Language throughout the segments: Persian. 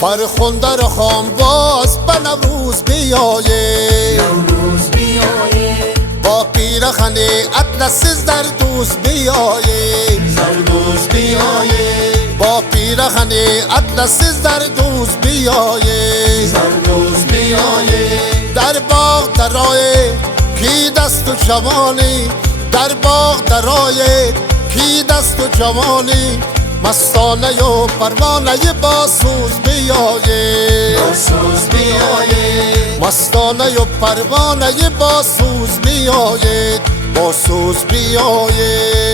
فرخنده رو خام باز به نوروز بیایه، نوروز بیایه، با پیرهن اطلس زردوز بیایه، نوروز بیایه، با پیرهن اطلس زردوز بیایه، نوروز بیایه. در باغ درای کی دست و جوانی، در باغ درای کی دست و جوانی، مستانه و پروانه باسوز بیایه، باسوز بیایه، مستانه و پروانه باسوز بیایه، باسوز بیایه.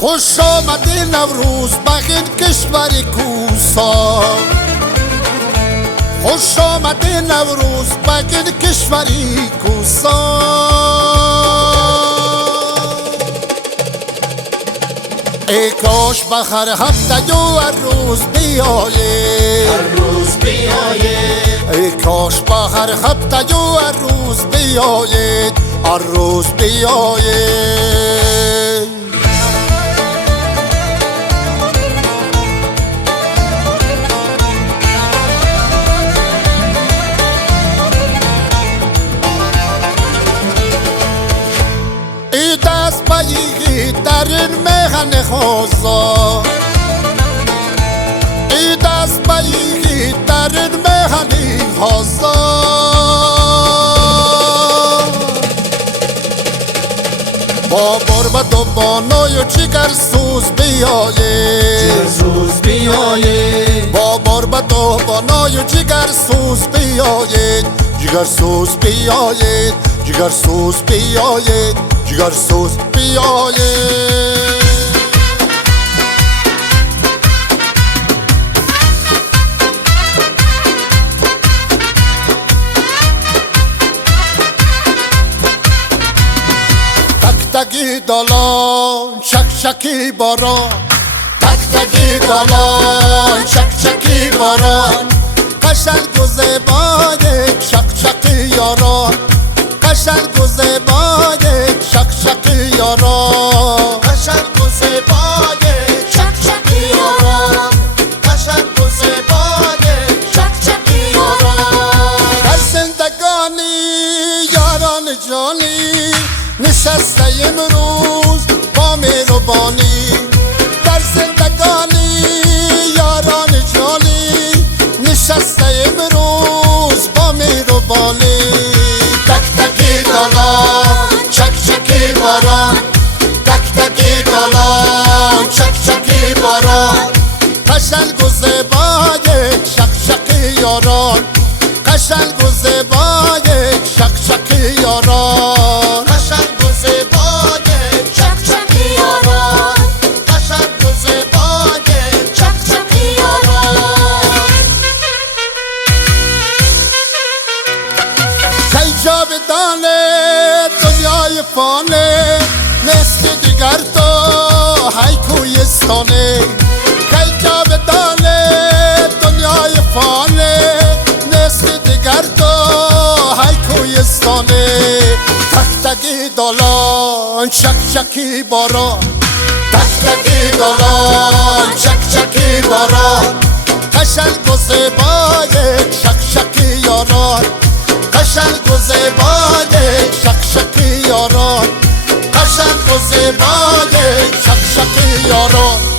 خوش آمدی نوروز بغین کشور کوسا، خوش آمدی نوروز بغین کشوری کوسا، ای کاش بخر هفته و هر روز بیایه، هر روز بیایه، ای کاش بخر هفته و هر روز بیایه، هر روز بیایه. دست بایگی در این مهن خوزا، ای دست بایگی در این مهن خوزا، با بربد و بانای و جگر سوز بیایه، سوز بیایه، با بربد و بانای و جگر سوز بیایه، جگر سوز بیایه، جگر سوز بیایه، جگر سوز بیایه. تک تکی دالان شک شکی باران، تک تکی دالان شک شکی باران، قشنگ و زیبای شک شکی یاران، قشنگ و زیبای شک شکی یاران، قشنگ و زیبای شک شکی یاران، قشنگ و زیبای شک شکی یاران. در زندگانی یاران جانی نشسته امروز با مهربانی، در زندگانی یاران جانی نشسته امروز با مهربانی، تک تکی دالان شک شکی باران، تک تکی دالان شک شکی باران، قشنگ و زیبای شک شکی یاران، قشنگ و زیبای شک شکی یاران، قشنگ و زیبای شک شکی یاران، قشنگ و زیبای شک شکی یاران. کی جاودانه دنیای فانه مثل دیگر تو های کویستانه، کی جاودانه دنیای فانه مثل دیگر تو های کویستانه، تک تکی دالان شک شکی باران، تک تکی دالان شک شکی باران، قشنگ و زیبای شک شکی یاران، قشنگ و زیبای شک شکی یاران، قشنگ و زیبای شک شکی یاران.